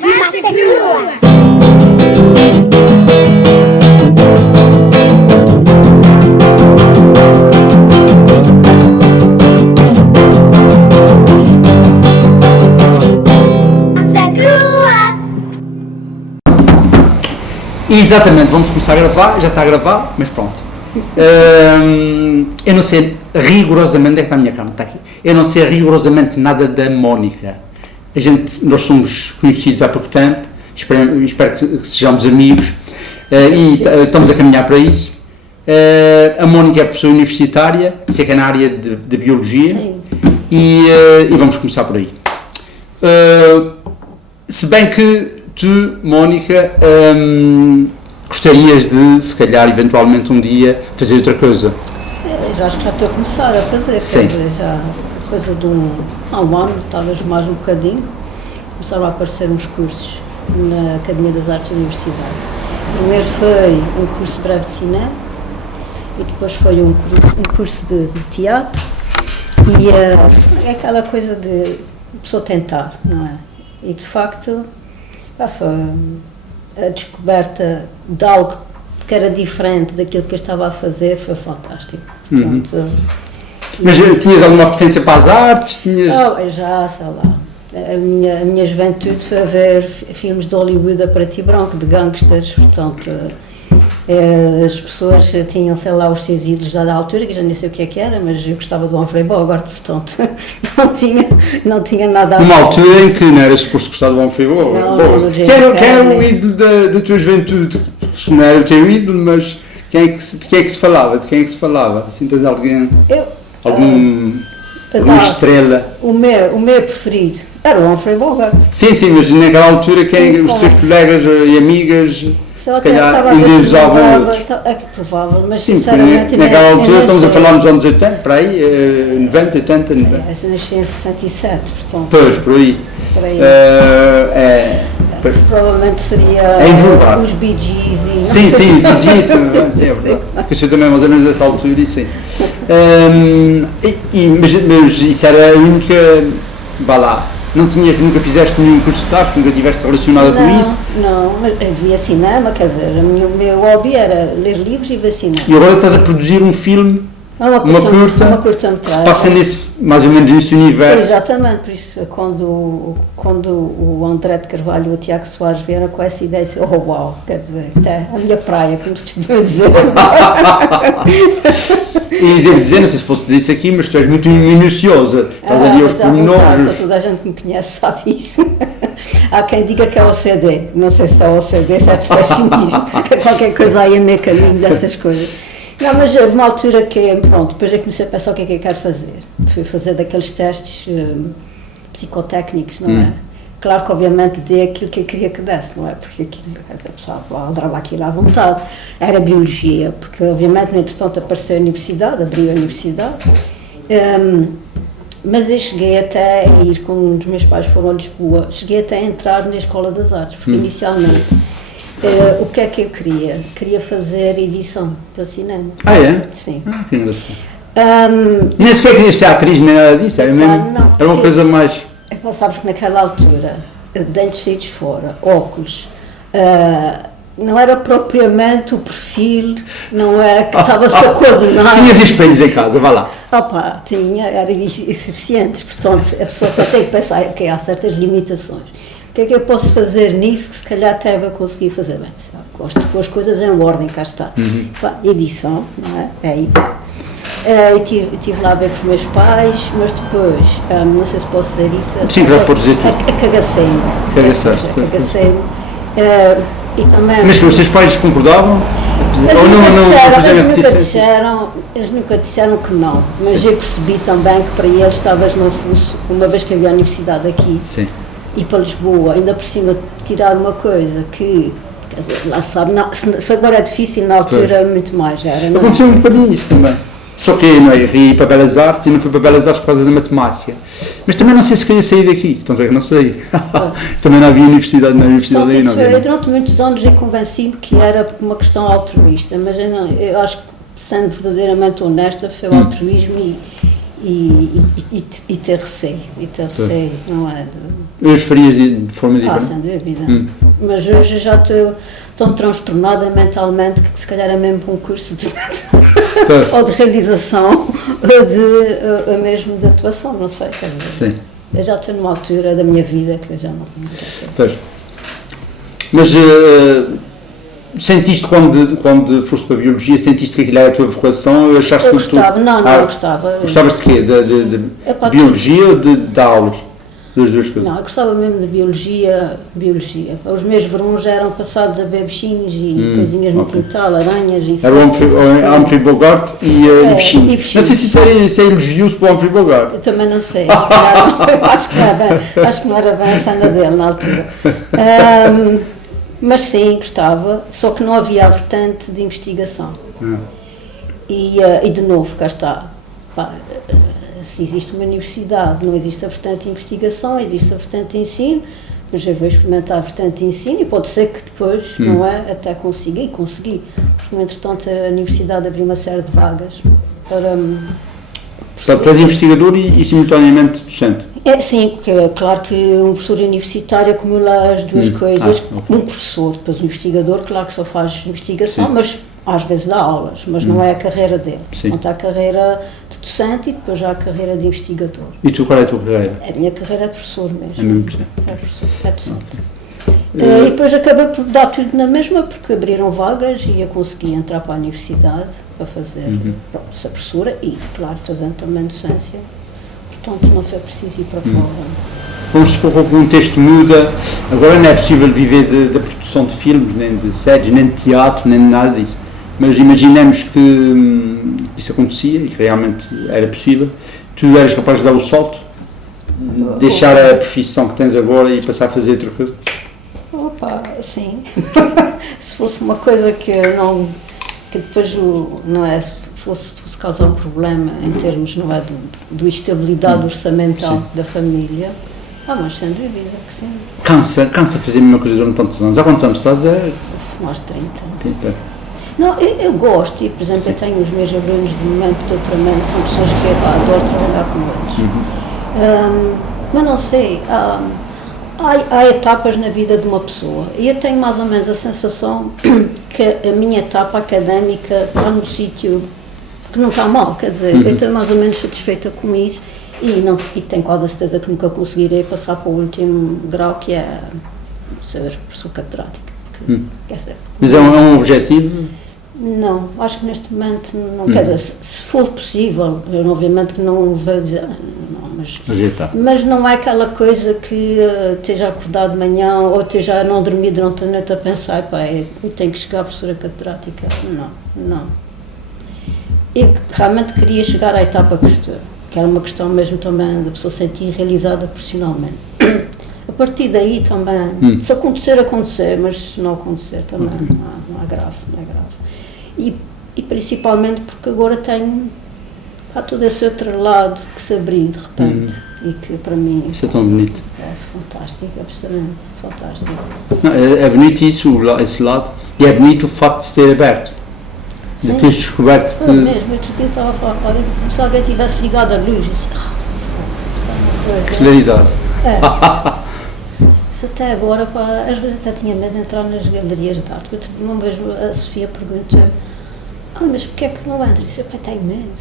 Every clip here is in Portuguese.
Massa crua! Exatamente, vamos começar a gravar, já está a gravar, mas pronto. Eu não sei rigorosamente, onde é que está a minha câmera? Está aqui. Eu não sei rigorosamente nada da Mónica. Nós somos conhecidos há pouco tempo, espero que sejamos amigos e estamos a caminhar para isso. A Mónica é professora universitária, sei que é na área de Biologia e vamos começar por aí. Se bem que tu, Mónica, gostarias de, se calhar, eventualmente um dia, fazer outra coisa? Eu acho que já estou a começar a fazer, Sim. quer dizer, já coisa de há um ano, talvez mais um bocadinho, começaram a aparecer uns cursos na Academia das Artes da Universidade. Primeiro foi um curso breve de cinema e depois foi um curso de teatro e é aquela coisa de a pessoa tentar, não é? E de facto foi a descoberta de algo que era diferente daquilo que eu estava a fazer, foi fantástico. Portanto, Mas tinhas alguma potência para as artes? Já, sei lá, a minha juventude foi a ver filmes de Hollywood a preto e branco, de gangsters, portanto, as pessoas tinham, sei lá, os seus ídolos da altura, que já nem sei o que era, mas eu gostava do Humphrey Bogart, portanto, não tinha nada a ver. Numa altura em que não era suposto gostar do Humphrey Bogart. Quem era o ídolo da tua juventude? Não era o teu ídolo, mas de quem é que se falava? De quem é que se falava? Assim, tens alguma estrela? O meu preferido era o Humphrey Bogart. Sim, mas naquela altura os teus colegas e amigas se calhar ainda usavam outros. É provável, mas sim, sinceramente... naquela altura estamos a falar nos anos 80, para aí, 90, 80, 90. Eu nasci em 67, portanto... Pois, por aí. Provavelmente seria os Bee Gees e... Sim, Bee Gees, é verdade. Eu sou também mais ou menos dessa altura e sim. Mas isso era a única... Vá lá. Nunca fizeste nenhum curso de arte, nunca estiveste relacionada com isso? Não, mas eu via cinema, quer dizer, o meu hobby era ler livros e ver cinema. E agora estás a produzir um filme, uma curta que se passa mais ou menos nesse universo. Exatamente, por isso quando o André de Carvalho e o Tiago Soares vieram com essa ideia, disse, oh uau, quer dizer, até a minha praia, como se costuma dizer. E devo dizer, não sei se posso dizer isso aqui, mas tu és muito minuciosa, estás ali aos pormenores. Toda a gente que me conhece sabe isso. Há quem diga que é OCD, não sei se é OCD, se é perfeccionismo, qualquer coisa aí a meio caminho dessas coisas. Não, mas houve uma altura que, pronto, depois eu comecei a pensar o que é que eu quero fazer. Fui fazer daqueles testes psicotécnicos, não é? Claro que obviamente dei aquilo que eu queria que desse, não é? Porque aquilo, quer dizer, a pessoa aldrava aquilo à vontade. Era biologia, porque obviamente, no entretanto, apareceu a universidade, abriu a universidade. Mas eu cheguei até a ir, com um dos meus pais foram a Lisboa, cheguei até a entrar na Escola das Artes, porque inicialmente... o que é que eu queria? Queria fazer edição para cinema. Ah, é? Sim. Que engraçado. Nem sequer querias ser atriz, nem nada disso, era mesmo? Não, era uma coisa mais... Sabes que naquela altura, dentes saídos fora, óculos, não era propriamente o perfil, não é que estava-se a coordenar. Tinhas espelhos em casa, vá lá. Opa, tinha, eram insuficientes, portanto a pessoa tem que pensar que há certas limitações. O que é que eu posso fazer nisso que se calhar até vou conseguir fazer bem? Gosto de pôr as coisas em ordem, cá está. Edição, não é? É isso. Eu estive lá a ver com os meus pais, mas depois, não sei se posso dizer isso. Sim, já podes dizer tudo. Cagacei-me. Cagacei-me. E também... Mas os teus pais concordavam? Eles nunca disseram que não, mas eu percebi também que para eles talvez não fosse, uma vez que havia a universidade aqui, sim, e para Lisboa, ainda por cima tirar uma coisa que, quer dizer, lá sabe, se agora é difícil, na altura muito mais era. Aconteceu um bocadinho isso também. Só que não é, eu ia para Belas Artes e não fui para Belas Artes por causa da matemática. Mas também não sei se queria sair daqui, então é que não sei. Também não havia universidade na universidade aí, não havia. Durante muitos anos eu convenci-me que era uma questão altruísta, mas eu acho que, sendo verdadeiramente honesta, foi o altruísmo e ter receio, não é? Hoje farias de forma diferente? Sem dúvida. Mas hoje já estou tão transtornada mentalmente que se calhar é mesmo um curso de ou de realização ou mesmo de atuação, não sei. Quer dizer, Sim. eu já estou numa altura da minha vida que eu já não sei. Pois. Mas sentiste quando foste para a Biologia, sentiste que aquilo era a tua vocação? Ou achaste Eu que gostava, não gostava. Gostavas de quê? De Biologia ou de aulas? Das duas coisas? Não, eu gostava mesmo de biologia. Os meus verões eram passados a ver bichinhos e coisinhas no quintal, aranhas e era o Humphrey Bogart e bichinhos. Não sei se isso é elogio-se para o Humphrey Bogart. Eu também não sei, acho que não era bem a cena dele na altura. Mas sim, gostava, só que não havia a vertente de investigação. E de novo, cá está. Se existe uma universidade, não existe a vertente de investigação, existe a vertente de ensino, depois eu vou experimentar a vertente de ensino e pode ser que depois, não é, até consegui, porque entretanto a universidade abriu uma série de vagas para... Tu és investigador e simultaneamente docente? Sim, porque é claro que um professor universitário acumula as duas coisas, okay. Um professor, depois um investigador, claro que só faz investigação, mas às vezes dá aulas, mas não é a carreira dele. Então há a carreira de docente e depois há a carreira de investigador. E tu, qual é a tua carreira? A minha carreira é de professor mesmo. É mesmo professor? É professor, é docente. E depois acabei por dar tudo na mesma, porque abriram vagas e eu consegui entrar para a universidade para fazer ser professora e, claro, fazendo também docência. Portanto, não foi preciso ir para fora. Vamos supor que o contexto muda, agora não é possível viver da produção de filmes, nem de séries, nem de teatro, nem de nada disso. Mas imaginemos que isso acontecia e que realmente era possível. Tu eras capaz de dar o salto? Deixar a profissão que tens agora e passar a fazer outra coisa? Opa, sim. Se fosse uma coisa que depois não é, fosse causar um problema em termos, não é, de estabilidade orçamental da família, mas sem dúvida que sim. Cansa fazer a mesma coisa durante tantos anos. Há quantos anos estás? Mais 30. Não, eu gosto e, por exemplo, eu tenho os meus alunos de momento de doutoramento, são pessoas que eu adoro trabalhar com eles. Mas não sei, há etapas na vida de uma pessoa e eu tenho mais ou menos a sensação que a minha etapa académica está num sítio que não está mal, quer dizer, eu estou mais ou menos satisfeita com isso e tenho quase a certeza que nunca conseguirei passar para o último grau, que é ser professor catedrática. Mas é um objetivo? Não, acho que neste momento não, quer dizer, se for possível, eu obviamente que não vou dizer, não, mas não é aquela coisa que esteja acordado de manhã ou esteja a não dormir durante a noite a pensar, eu tenho que chegar à professora catedrática, não. Eu realmente queria chegar à etapa que estou, que era uma questão mesmo também da pessoa se sentir realizada profissionalmente. A partir daí também, se acontecer, mas se não acontecer também não é grave. E principalmente porque agora tenho todo esse outro lado que se abriu de repente e que para mim isso é tão bonito. É fantástico, absolutamente fantástico. Não, é bonito isso, esse lado, e é bonito o facto de se ter aberto, de teres descoberto que... mesmo, outro dia estava a falar, olha, como se alguém tivesse ligado a luz e disse, isto é uma coisa... Claridade. Se até agora, às vezes até tinha medo de entrar nas galerias de arte. Outro dia mesmo a Sofia perguntou, mas porquê é que não entra? Eu disse, tenho medo.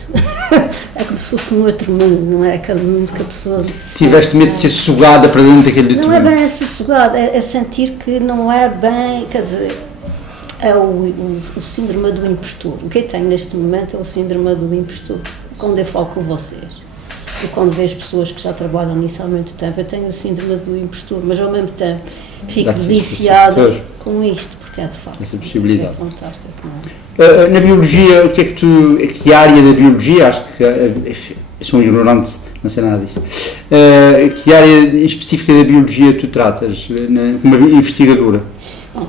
É como se fosse um outro mundo, não é aquele mundo que a pessoa... Tiveste medo de ser sugada para dentro daquele outro mundo? Não é bem ser sugada, é sentir que não é bem, quer dizer, é o síndrome do impostor. O que eu tenho neste momento é o síndrome do impostor, quando eu falo com vocês. E quando vejo pessoas que já trabalham nisso há muito tempo, eu tenho o síndrome do impostor, mas ao mesmo tempo fico deliciada com isto, porque é de facto essa possibilidade. É fantástico, não é? Na biologia, que área da biologia, acho que eu sou um ignorante, não sei nada disso, que área específica da biologia tu tratas, como investigadora?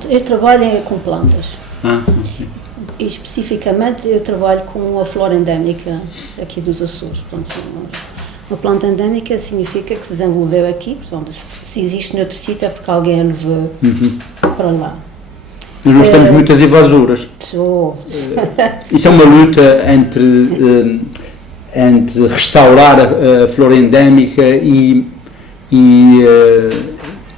Eu trabalho com plantas. Okay. E especificamente eu trabalho com a flora endémica aqui dos Açores. Portanto, uma planta endémica significa que se desenvolveu aqui, portanto, se existe noutro sítio é porque alguém a levou para lá. Mas nós temos muitas invasoras. Isso é uma luta entre restaurar a flora endémica e e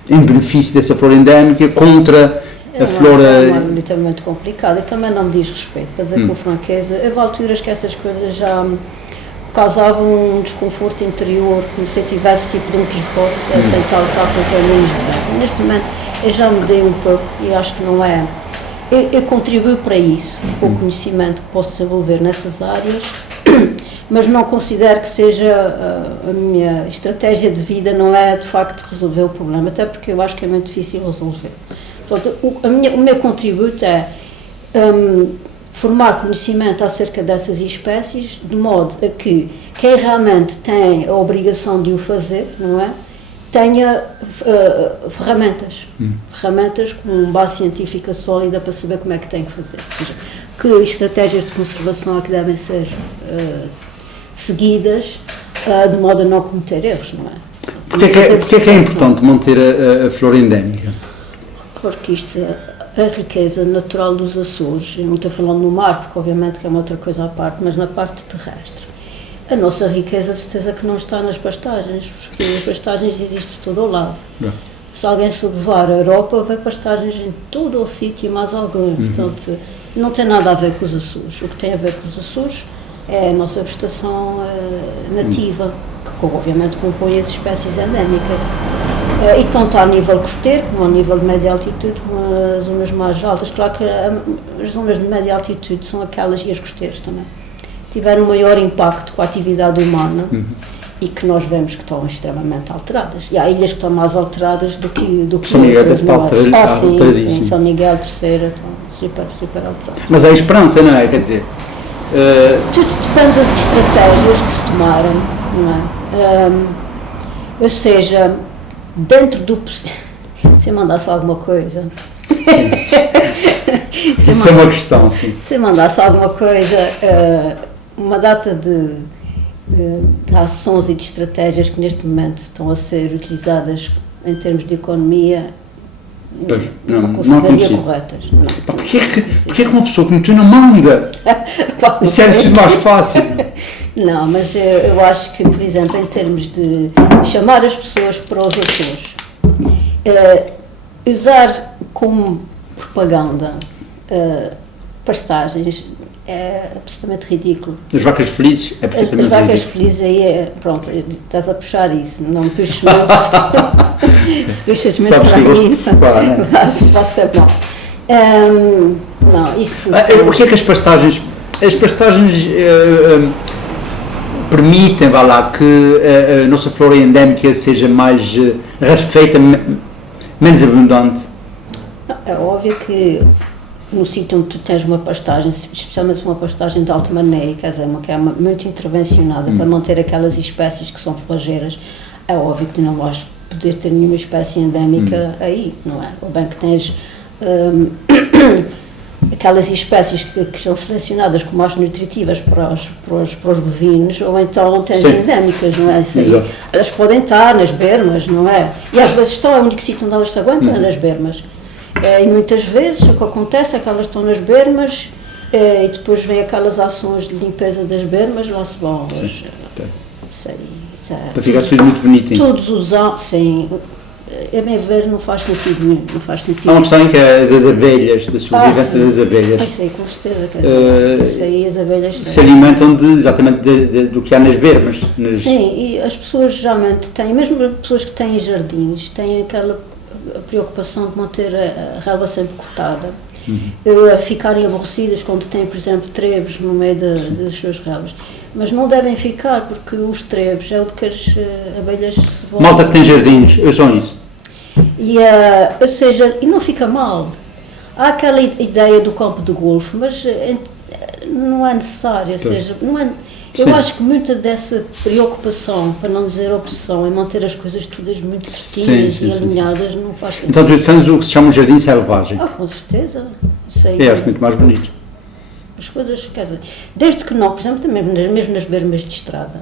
em benefício dessa flora endémica contra a flora... É uma luta muito complicada e também não me diz respeito, para dizer com franqueza, houve alturas que essas coisas já causavam um desconforto interior, como se eu tivesse tipo de um picote a tentar lutar contra meninos de guerra. Neste momento eu já mudei um pouco e acho que não é... Eu contribuo para isso, com o conhecimento que posso desenvolver nessas áreas, mas não considero que seja a minha estratégia de vida, não é de facto resolver o problema, até porque eu acho que é muito difícil resolver. Portanto, o meu contributo é formar conhecimento acerca dessas espécies, de modo a que quem realmente tem a obrigação de o fazer, não é? Tenha ferramentas com base científica sólida para saber como é que tem que fazer. Ou seja, que estratégias de conservação é que devem ser seguidas de modo a não cometer erros, não é? Porquê é que é importante manter a flora endémica? Porque isto é a riqueza natural dos Açores, eu não estou falando no mar, porque obviamente que é uma outra coisa à parte, mas na parte terrestre. A nossa riqueza, de certeza que não está nas pastagens, porque as pastagens existem de todo o lado. Não. Se alguém sobrevoar a Europa, vê pastagens em todo o sítio e mais algum. Portanto, não tem nada a ver com os Açores. O que tem a ver com os Açores é a nossa vegetação nativa, que obviamente compõe as espécies endémicas. E tanto a nível costeiro, como a nível de média altitude, como as zonas mais altas. Claro que as zonas de média altitude são aquelas, e as costeiras também, tiveram um maior impacto com a atividade humana e que nós vemos que estão extremamente alteradas. E há ilhas que estão mais alteradas do que São Miguel outras. Sim, São Miguel, Terceira, estão super alteradas. Mas há esperança, não é? Quer dizer... Tudo depende das estratégias que se tomarem, não é? Ou seja, dentro do possível... Se eu mandasse alguma coisa... Isso é uma questão, sim. Se eu mandasse alguma coisa, uma data de ações e de estratégias que neste momento estão a ser utilizadas em termos de economia, não consideraria corretas. Porquê é que uma pessoa como tu não manda? Isso é tudo mais fácil. Não, mas eu acho que, por exemplo, em termos de chamar as pessoas para os Açores, usar como propaganda pastagens é absolutamente ridículo. As vacas felizes é perfeitamente ridículo. As vacas ridículo. felizes aí pronto, estás a puxar isso, não me puxes muito, se puxas muito para isso, vai ser mal. Não, isso... O que é que as pastagens permitem, vá lá, que a nossa flora endémica seja mais rarefeita, menos abundante? É óbvio que no sítio onde tu tens uma pastagem, especialmente uma pastagem de alta maneira, quer dizer, que é muito intervencionada para manter aquelas espécies que são forrageiras, é óbvio que tu não vais poder ter nenhuma espécie endémica aí, não é? Ou bem que tens aquelas espécies que são selecionadas como mais nutritivas para os bovinos, ou então tens endémicas, não é? Elas podem estar nas bermas, não é? E às vezes estão, é o único sítio onde elas se aguentam, é nas bermas. E muitas vezes o que acontece é que elas estão nas bermas e depois vem aquelas ações de limpeza das bermas, lá se vão. Para ficar tudo muito bonitinho. Todos os anos, sim. A meu ver, não faz sentido nenhum. Há uma questão que é das abelhas, da sobrevivência das abelhas. Isso aí, com certeza. Quer dizer, isso aí, as abelhas se alimentam exatamente do que há nas bermas. Sim, e as pessoas geralmente têm, mesmo pessoas que têm jardins, têm aquela preocupação de manter a relva sempre cortada, ficarem aborrecidas quando têm, por exemplo, trebos no meio das suas relvas. Mas não devem ficar, porque os trebos é o de que as abelhas se vão... Malta que tem jardins, eu sou isso. Ou seja, e não fica mal. Há aquela ideia do campo de golfe, mas não é necessário, ou seja, não é... Eu acho que muita dessa preocupação, para não dizer obsessão, em manter as coisas todas muito certinhas e alinhadas, não faz sentido. Então tu defendes o que se chama um jardim selvagem? Com certeza. Acho muito mais bonito. As coisas, quer dizer, desde que não, por exemplo, também mesmo nas bermas de estrada,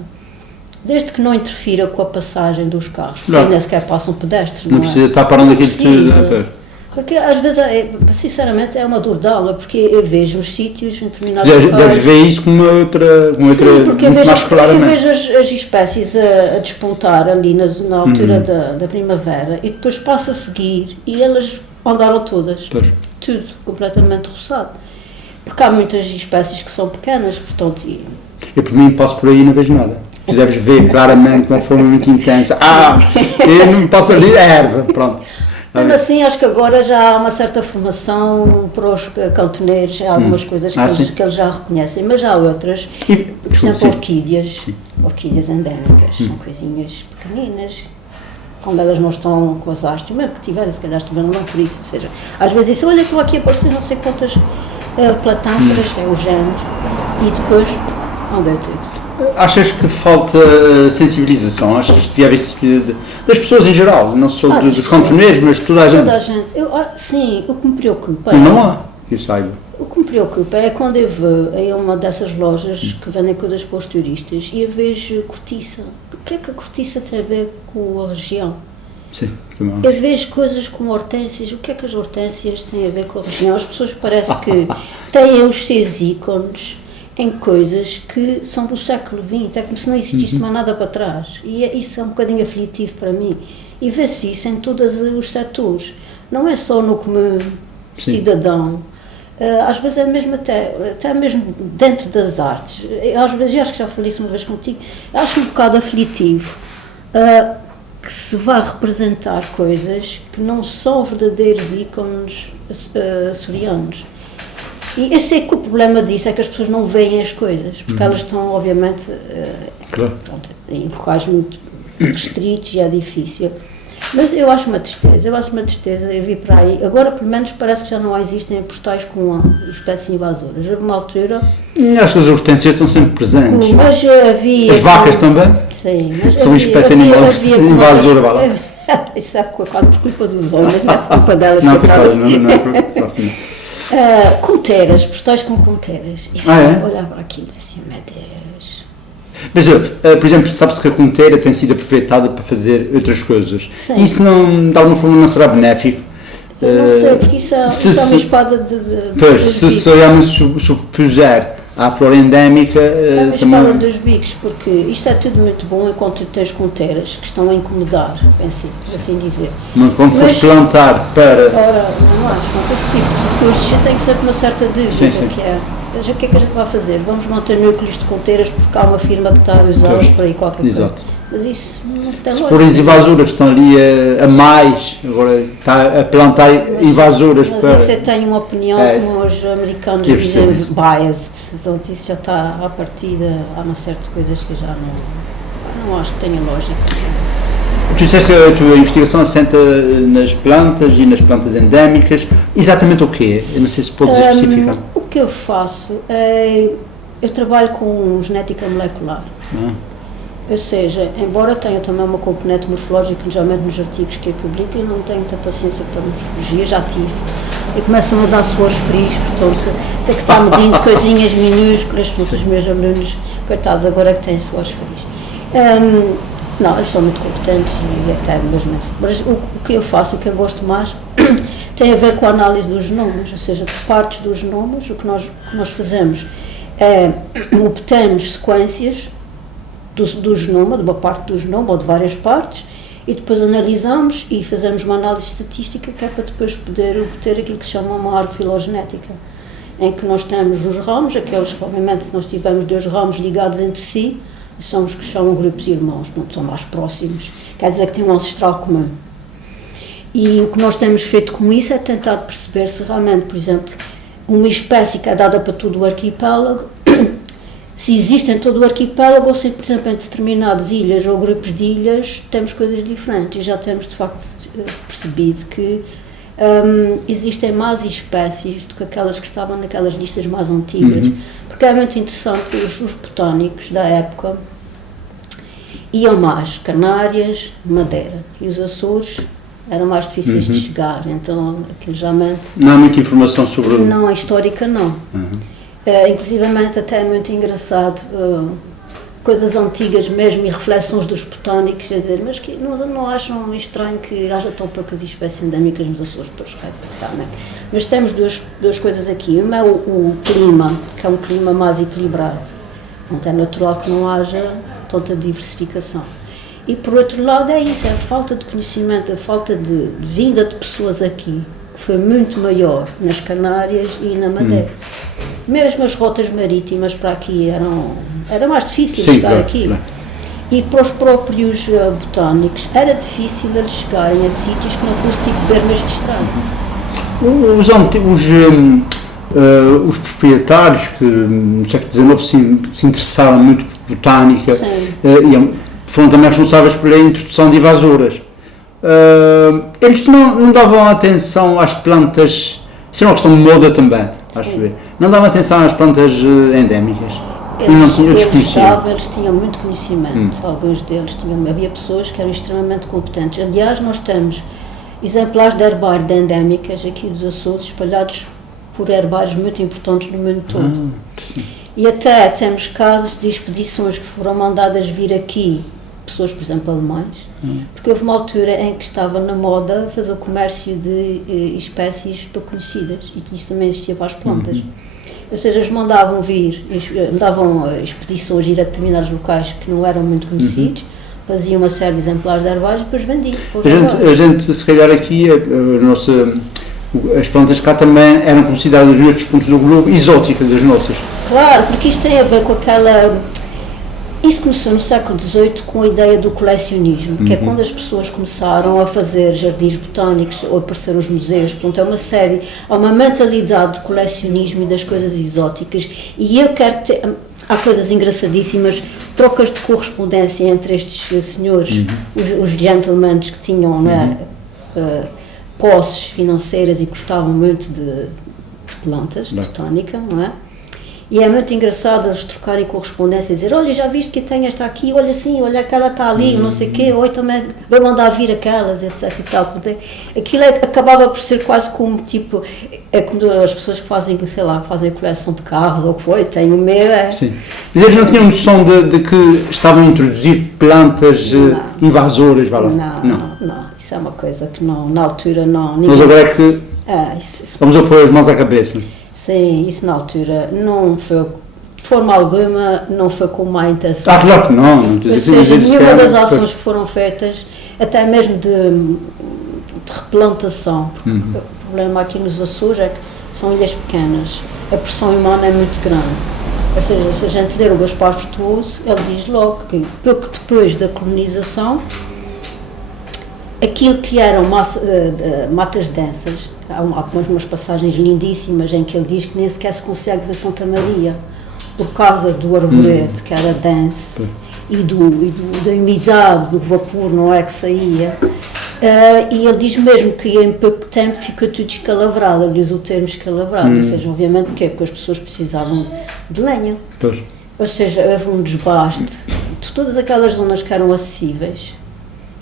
desde que não interfira com a passagem dos carros, porque nem sequer passam pedestres, não precisa estar parando aquilo tudo. Porque às vezes, sinceramente, é uma dor de alma, porque eu vejo os sítios em determinados Deves ver isso com uma outra Sim, porque muito mais porque claramente. eu vejo as espécies a despontar ali na altura da primavera e depois passo a seguir e elas andaram todas, Pois. tudo completamente roçado. Porque há muitas espécies que são pequenas, portanto, Eu por mim passo por aí e não vejo nada. Tu deves ver claramente de uma forma muito intensa. Eu não posso ali, é erva, pronto. mesmo assim, acho que agora já há uma certa formação para os cantoneiros, há algumas coisas que eles já reconhecem, mas há outras, por exemplo, orquídeas endémicas, são coisinhas pequeninas, quando elas não estão com as hastes, mesmo que tiverem, se calhar estiveram não por isso, ou seja, às vezes isso, olha, estão aqui a aparecer não sei quantas platânteras, é o género, e depois, onde é tudo? Achas que falta sensibilização? Achas que devia haver sensibilização das pessoas em geral, não só dos cantoneiros, mas de toda a gente? Toda a gente. Sim, o que me preocupa Não há, que eu saiba. O que me preocupa é quando eu vou a uma dessas lojas que vendem coisas para os turistas e eu vejo cortiça. O que é que a cortiça tem a ver com a região? Sim, também. Eu vejo coisas como hortênsias. O que é que as hortênsias têm a ver com a região? As pessoas parece que têm os seus ícones em coisas que são do século XX, é como se não existisse mais nada para trás. E isso é um bocadinho aflitivo para mim. E vê-se isso em todos os setores. Não é só no como cidadão. Às vezes é mesmo até mesmo dentro das artes. Às vezes, acho que já falei isso uma vez contigo, acho um bocado aflitivo que se vá representar coisas que não são verdadeiros ícones açorianos. E eu sei que o problema disso é que as pessoas não veem as coisas, porque elas estão, obviamente, em locais muito restritos e é difícil. Mas eu acho uma tristeza, eu vi para aí, agora pelo menos parece que já não existem postais com espécies invasoras. Houve uma altura... Acho que as hortênsias estão sempre presentes. Mas havia... As vacas também? Sim, mas são espécie invasora, vá lá. Isso é quase por culpa dos homens, não é por culpa delas. Não, coitadas, não é por culpa. Conteiras, postais com conteiras. E olhava para aquilo e dizia assim, meu Deus. Mas, por exemplo, sabe-se que a conteira tem sido aproveitada para fazer outras coisas. Sim. Isso não, de alguma forma não será benéfico? Não sei, porque isso é uma espada de pois, se realmente supuser à flora endémica... É uma espada dos bicos, porque isto é tudo muito bom enquanto tens conteiras que estão a incomodar, assim dizer. Mas quando fores plantar para... Ora, não acho, quanto esse tipo de recursos tem que ser com uma certa dúvida, que é... O que é que a gente vai fazer? Vamos montar núcleos de conteiras porque há uma firma que está a usá-los para aí qualquer coisa. Exato. Mas isso não tem Se forem invasuras que estão ali a mais, agora está a plantar invasuras mas para... você tem uma opinião, como os americanos dizem, biased, então isso já está à partida, há uma série de coisas que já não acho que tenha lógica. Tu disseste que a tua investigação assenta nas plantas e nas plantas endémicas, exatamente o quê? Eu não sei se podes especificar. O que eu faço é, eu trabalho com genética molecular. Ou seja, embora tenha também uma componente morfológica, geralmente nos artigos que eu publico, eu não tenho muita paciência para morfologia, já tive. E começam a dar suores frios, portanto, tem que estar medindo coisinhas minúsculas, porque os meus alunos, coitados, agora é que têm suores frios. Não, eles são muito competentes e até mesmo assim. Mas o que eu faço, o que eu gosto mais, tem a ver com a análise dos genomas, ou seja, de partes dos genomas. O que nós fazemos é obtemos sequências do genoma, de uma parte do genoma ou de várias partes, e depois analisamos e fazemos uma análise estatística que é para depois poder obter aquilo que se chama uma árvore filogenética, em que nós temos os ramos, aqueles que, obviamente, se nós tivermos dois ramos ligados entre si, são os que chamam grupos irmãos, portanto, são mais próximos, quer dizer que têm um ancestral comum. E o que nós temos feito com isso é tentar perceber se realmente, por exemplo, uma espécie que é dada para todo o arquipélago, se existe em todo o arquipélago ou se, por exemplo, em determinadas ilhas ou grupos de ilhas, temos coisas diferentes. E já temos, de facto, percebido que existem mais espécies do que aquelas que estavam naquelas listas mais antigas, porque é muito interessante, os botânicos da época iam mais Canárias, Madeira, e os Açores eram mais difíceis de chegar, então aquilo realmente... Não há muita informação sobre... Não, a histórica não. Inclusivamente até é muito engraçado, coisas antigas mesmo e reflexões dos botânicos, quer dizer, mas que não acham estranho que haja tão poucas espécies endémicas nos Açores, pois, realmente. Mas temos duas coisas aqui. Uma é o clima, que é um clima mais equilibrado. Não é natural que não haja tanta diversificação. E por outro lado é isso, é a falta de conhecimento, a falta de vinda de pessoas aqui, que foi muito maior nas Canárias e na Madeira. Mesmo as rotas marítimas para aqui era mais difícil chegar aqui. Claro. E para os próprios botânicos era difícil eles chegarem a sítios que não fosse tipo bermas de estrada. Os proprietários que no século XIX se interessaram muito por botânica foram também responsáveis pela introdução de invasuras. Eles não davam atenção às plantas, isso é uma questão de moda também, acho que não davam atenção às plantas endémicas. Eles tinham muito conhecimento, alguns deles havia pessoas que eram extremamente competentes. Aliás, nós temos exemplares de herbários de endémicas aqui dos Açores espalhados por herbários muito importantes no mundo todo. E até temos casos de expedições que foram mandadas vir aqui, pessoas, por exemplo, alemães, porque houve uma altura em que estava na moda fazer o comércio de espécies pouco conhecidas, e isso também existia para as plantas. Ou seja, eles mandavam expedições ir a determinados locais que não eram muito conhecidos, faziam uma série de exemplares de herbários e depois vendiam. A gente, se calhar aqui, as plantas cá também eram consideradas nos outros pontos do globo exóticas, as nossas. Claro, porque isto tem a ver com aquela... Isso começou no século XVIII com a ideia do colecionismo, que é quando as pessoas começaram a fazer jardins botânicos ou apareceram os museus. Portanto, há uma mentalidade de colecionismo e das coisas exóticas, e eu quero ter... Há coisas engraçadíssimas, trocas de correspondência entre estes senhores, os gentlemen que tinham posses financeiras e gostavam muito de plantas, de botânica, não é? E é muito engraçado eles trocarem correspondência e dizer, olha, já viste que tem esta aqui, olha assim, olha aquela está ali, não sei o quê, ou também vai mandar vir aquelas, etc e tal. Aquilo acabava por ser quase como, tipo, é quando as pessoas que fazem, sei lá, fazem coleção de carros ou o que foi, têm o meu... Sim, mas eles não tinham noção de que estavam a introduzir plantas invasoras, vai lá? Não, isso é uma coisa que não, na altura não... Mas agora é que vamos a pôr as mãos à cabeça. Sim, isso na altura não foi, de forma alguma, não foi com má intenção. Claro que não. Ou seja, nenhuma das ações que foram feitas, até mesmo de replantação, porque o problema aqui nos Açores é que são ilhas pequenas, a pressão humana é muito grande. Ou seja, se a gente ler o Gaspar Frutuoso, ele diz logo que pouco depois da colonização, aquilo que eram matas densas, há umas passagens lindíssimas em que ele diz que nem sequer se consegue ver Santa Maria por causa do arvoredo, que era denso, e da umidade, do vapor, não é, que saía. E ele diz mesmo que em pouco tempo ficou tudo escalavrado, ele usa o termo escalavrado, ou seja, obviamente porque as pessoas precisavam de lenha. Ou seja, houve um desbaste de todas aquelas zonas que eram acessíveis.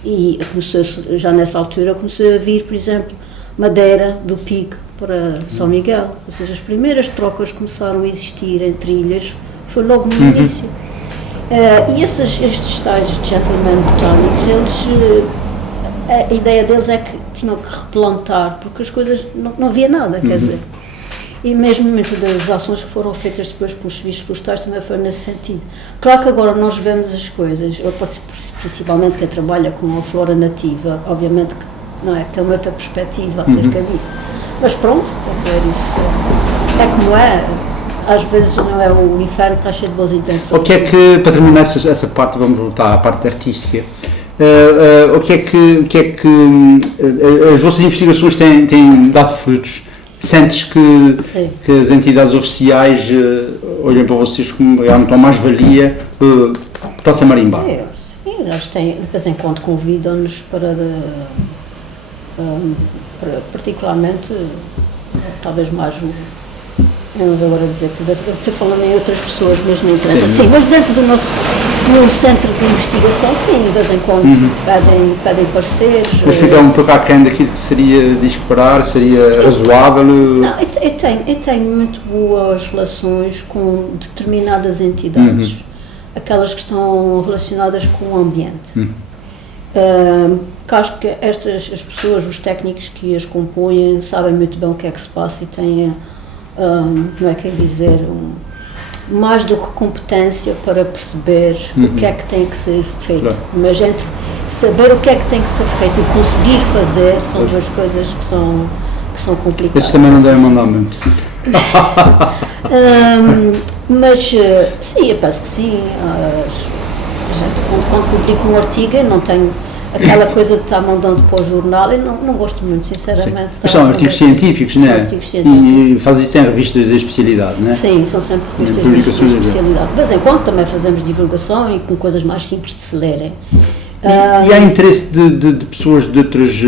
E começou, já nessa altura começou a vir, por exemplo, madeira do Pico para São Miguel, ou seja, as primeiras trocas começaram a existir entre ilhas, foi logo no início. E estes tais gentlemen botânicos, a ideia deles é que tinham que replantar, porque as coisas, não havia nada, quer dizer. E mesmo muitas das ações que foram feitas depois pelos serviços florestais também foram nesse sentido. Claro que agora nós vemos as coisas, principalmente quem trabalha com a flora nativa, obviamente que não é, que tem uma outra perspectiva acerca disso. Mas pronto, quer dizer, isso é como é. Às vezes não é, o inferno está cheio de boas intenções. O que é que, para terminar essa parte, vamos voltar à parte artística, o que é que as vossas investigações têm dado frutos? Sentes que as entidades oficiais olham para vocês como realmente uma mais-valia está-se a marimbar? Sim, eles têm, de vez em quando convidam-nos para particularmente, talvez mais eu não vou agora dizer que estou falando em outras pessoas, mas não interessa. Sim, mas dentro do nosso centro de investigação, sim, de vez em quando pedem pareceres. Mas fica um pouco aquém daquilo que seria de esperar, seria razoável? Não, eu tenho muito boas relações com determinadas entidades. aquelas que estão relacionadas com o ambiente. Que acho que as pessoas, os técnicos que as compõem, sabem muito bem o que é que se passa e têm, como é que é dizer, mais do que competência para perceber o que é que tem que ser feito. Claro. Mas entre saber o que é que tem que ser feito e conseguir fazer são duas coisas que são complicadas. Esses também não devem mandar muito. Mas sim, eu penso que sim. A gente, quando publica um artigo, eu não tenho aquela coisa de estar mandando para o jornal, eu não gosto muito, sinceramente. Mas são artigos científicos, não é? Artigos científicos. E fazem isso em revistas de especialidade, não é? Sim, são sempre revistas de especialidade. De vez em quando também fazemos divulgação e com coisas mais simples de se lerem. E há interesse de pessoas de outras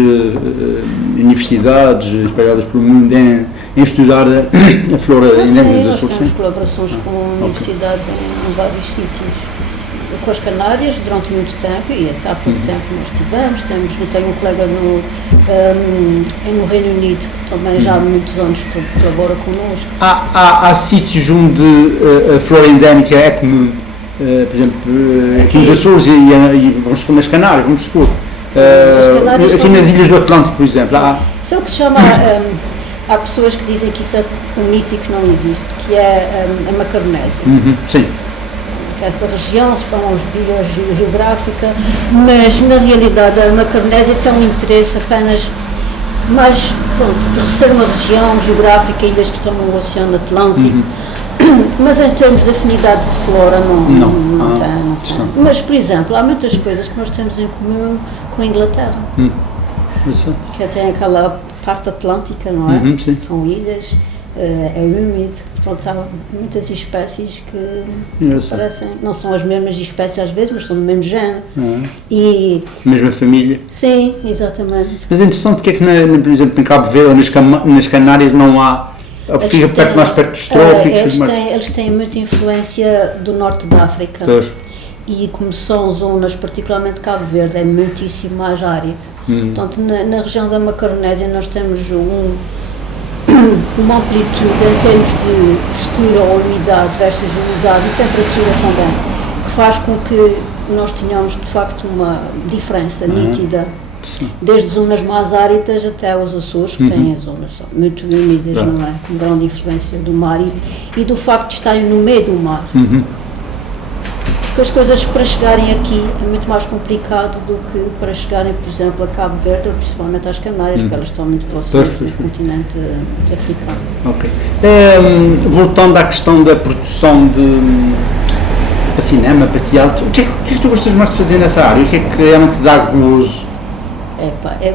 universidades espalhadas pelo mundo em estudar a flora endémica dos Açores? Nós temos colaborações com universidades em vários sítios. Com as Canárias, durante muito tempo, e até há pouco tempo nós tivemos, eu tenho um colega no Reino Unido que também já há muitos anos colabora connosco. Há sítios onde a flora endémica é comum, por exemplo, aqui nos Açores e vamos supor nas Canárias, vamos supor, aqui nas Ilhas do Atlântico, por exemplo. Isso é o que se chama, há pessoas que dizem que isso é um mito e que não existe, que é a Macaronésia. Sim. Essa região, se falamos biogeográfica, mas na realidade a Macaronésia tem um interesse apenas mais, de ser uma região geográfica, ilhas que estão no Oceano Atlântico, mas em termos de afinidade de flora não tem. Mas, por exemplo, há muitas coisas que nós temos em comum com a Inglaterra, que tem aquela parte atlântica, não é? Sim. São ilhas. É úmido, portanto há muitas espécies que parecem, não são as mesmas espécies às vezes, mas são do mesmo género. E mesma família. Sim, exatamente. Mas é interessante porque é que, por exemplo, em Cabo Verde ou nas Canárias não há, fica mais perto dos trópicos. Eles têm muita influência do norte da África. E como são zonas, particularmente Cabo Verde, é muitíssimo mais árido. Portanto, na região da Macaronésia nós temos uma amplitude em termos de secura ou umidade versus umidade e temperatura também, que faz com que nós tenhamos de facto uma diferença nítida, desde zonas mais áridas até os Açores, que têm zonas muito úmidas, não é? Com grande influência do mar e do facto de estarem no meio do mar. Porque as coisas para chegarem aqui é muito mais complicado do que para chegarem, por exemplo, a Cabo Verde ou principalmente às Canárias, porque elas estão muito próximas do continente africano. Ok. Voltando à questão da produção para cinema, para teatro, o que é que tu gostas mais de fazer nessa área? O que é que realmente te dá gozo?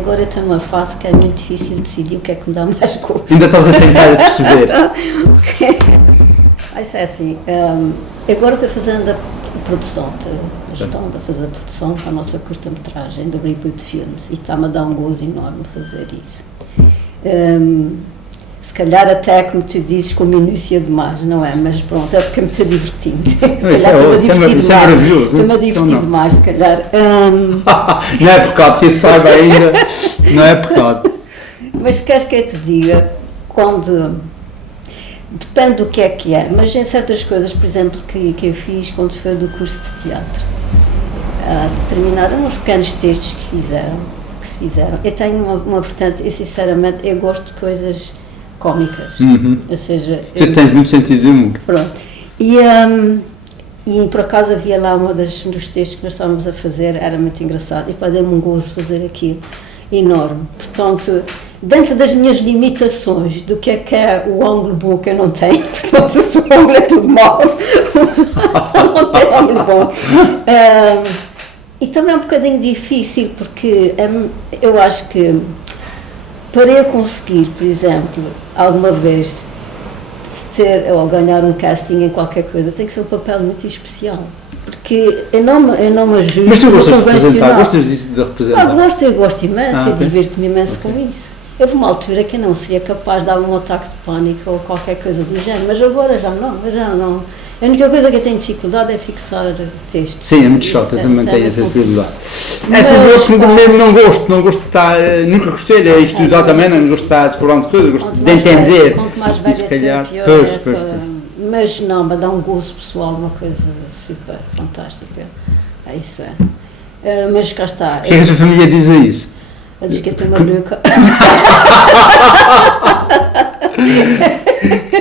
Agora eu estou numa fase que é muito difícil decidir o que é que me dá mais gozo. Ainda estás a tentar perceber? Isso é assim, agora estou fazendo a produção, ajudando a fazer a produção para a nossa curta-metragem do Reboot Filmes e está-me a dar um gozo enorme fazer isso. Se calhar até, como tu dizes, com minúcia demais, não é? Mas pronto, é porque me estou divertindo. Se calhar isso é maravilhoso. Estou-me a divertir demais, se calhar. Não é pecado, quem saiba ainda, não é pecado. Mas queres que eu te diga, depende do que é, mas em certas coisas, por exemplo, que eu fiz quando foi do curso de teatro, determinaram uns pequenos textos que se fizeram. Eu tenho uma vertente, eu sinceramente, eu gosto de coisas cómicas, ou seja... Tu tens muito sentido de humor. Pronto. E por acaso havia lá dos textos que nós estávamos a fazer, era muito engraçado, e deu-me um gozo fazer aquilo, enorme. Portanto, dentro das minhas limitações do que é o ângulo bom que eu não tenho, portanto, se o ângulo é tudo mau, não tenho ângulo bom. E também é um bocadinho difícil, porque eu acho que para eu conseguir, por exemplo, alguma vez ter ou ganhar um casting em qualquer coisa, tem que ser um papel muito especial. Porque eu não me ajusto. Mas tu gostas de representar? Gostas disso de representar? Eu gosto imenso e divirto-me imenso com isso. Houve uma altura que eu não seria capaz de dar um ataque de pânico ou qualquer coisa do género, mas agora já não. A única coisa que eu tenho dificuldade é fixar textos. Sim, é muito chato, eu também tenho essa dificuldade. Essa voz que mesmo não gosto de estar, nunca gostei de estudar também, não gosto de estar a explorar muita coisa, gosto de entender. Quanto mais velha se calhar, pior. mas não, mas dá um gozo pessoal, uma coisa super fantástica. É isso é. Mas cá está. O que é que a tua família diz a isso? A dizer que eu tenho maluca.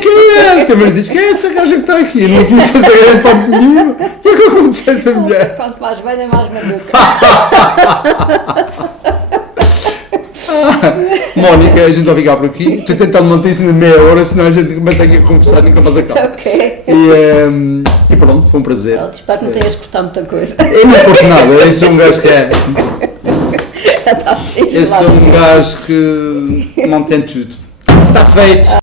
Quem é? Também diz, quem é essa gaja que está aqui? Não conheces a grande parte nenhuma. O que é que acontece a essa mulher? Quanto mais velha, mais maluca. Mónica, a gente vai ficar por aqui. Estou tentando manter isso na meia hora, senão a gente começa aqui a conversar e nunca mais acaba. Ok. E pronto, foi um prazer. Pronto, espero que não tenhas cortado muita coisa. Eu não curto nada, eu sou um gajo que é. Eu sou um gajo que mantém tudo. Está feito!